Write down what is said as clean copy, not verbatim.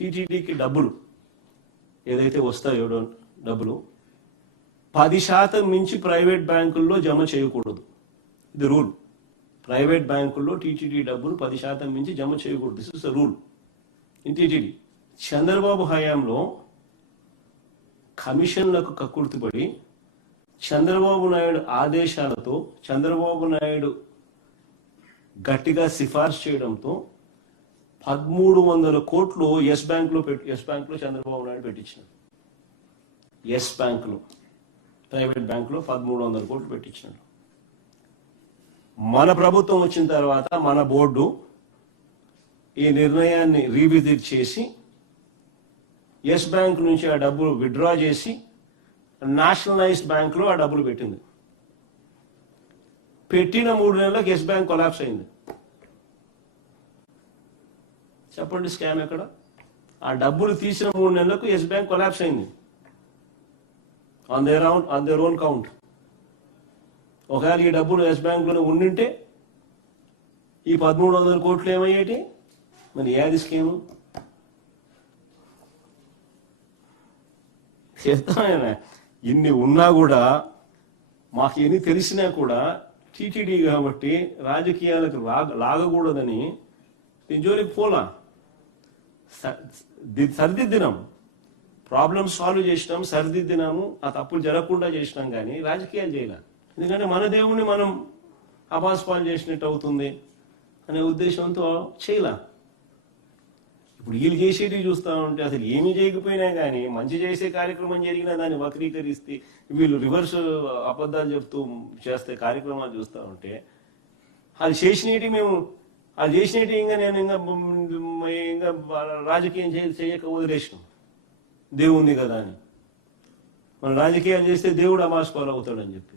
టీటీడీకి డబ్బులు ఏదైతే వస్తాయో డబ్బులు 10% మించి ప్రైవేట్ బ్యాంకుల్లో జమ చేయకూడదు. ఇది రూల్. ప్రైవేట్ బ్యాంకుల్లో టీటీడీ డబ్బులు 10% మించి జమ చేయకూడదు. This is the rule in TTD. Chandrababu హయాంలో కమిషన్లకు కక్కుర్తిపడి చంద్రబాబు నాయుడు ఆదేశాలతో చంద్రబాబు నాయుడు గట్టిగా సిఫార్సు చేయడంతో 1300 కోట్లు ఎస్ బ్యాంక్లో చంద్రబాబు నాయుడు పెట్టించినాడు. ఎస్ బ్యాంకులో, ప్రైవేట్ బ్యాంకులో 1300 కోట్లు పెట్టించినాడు. మన ప్రభుత్వం వచ్చిన తర్వాత మన బోర్డు ఈ నిర్ణయాన్ని రీవిజిట్ చేసి ఎస్ బ్యాంక్ నుంచి ఆ డబ్బులు విత్డ్రా చేసి నేషనలైజ్డ్ బ్యాంకులో ఆ డబ్బులు పెట్టింది. పెట్టిన 3 నెలలకు ఎస్ బ్యాంక్ కొలాప్స్ అయింది. చెప్పండి స్కామ్ ఎక్కడ? ఆ డబ్బులు తీసిన 3 నెలలకు ఎస్ బ్యాంక్ కొలాప్స్ అయింది ఆన్ దేర్ ఓన్ కౌంట్. ఒకవేళ ఈ డబ్బులు ఎస్ బ్యాంకులో ఉండింటే ఈ 1300 కోట్లు ఏమయ్యేటి? మరి ఏది స్కీము? చెప్తామైనా ఇన్ని ఉన్నా కూడా, మాకు ఎన్ని తెలిసినా కూడా టీటీడీ కాబట్టి రాజకీయాలకు లాగకూడదని జోలికి పోలా. సరిదిద్దినాం, ప్రాబ్లమ్స్ సాల్వ్ చేసినాం, సరిదిద్దినాము, ఆ తప్పులు జరగకుండా చేసినాం, కానీ రాజకీయాలు చేయలే. ఎందుకంటే మన దేవుణ్ణి మనం అపాస్పాలు చేసినట్టు అవుతుంది అనే ఉద్దేశంతో చేయలే. ఇప్పుడు వీళ్ళు చేసేటి చూస్తూ ఉంటే అసలు ఏమి చేయకపోయినా కానీ మంచి చేసే కార్యక్రమం జరిగినా దాన్ని వక్రీకరిస్తే వీళ్ళు రివర్స్ అబద్ధాలు చెప్తూ చేస్తే కార్యక్రమాలు చూస్తూ ఉంటే అది చేసినవి ఇంకా నేను ఇంకా రాజకీయం చేయక వదిలేసినాం. దేవుంది కదా అని. మన రాజకీయాలు చేస్తే దేవుడు అమాస్పాలు అవుతాడని చెప్పి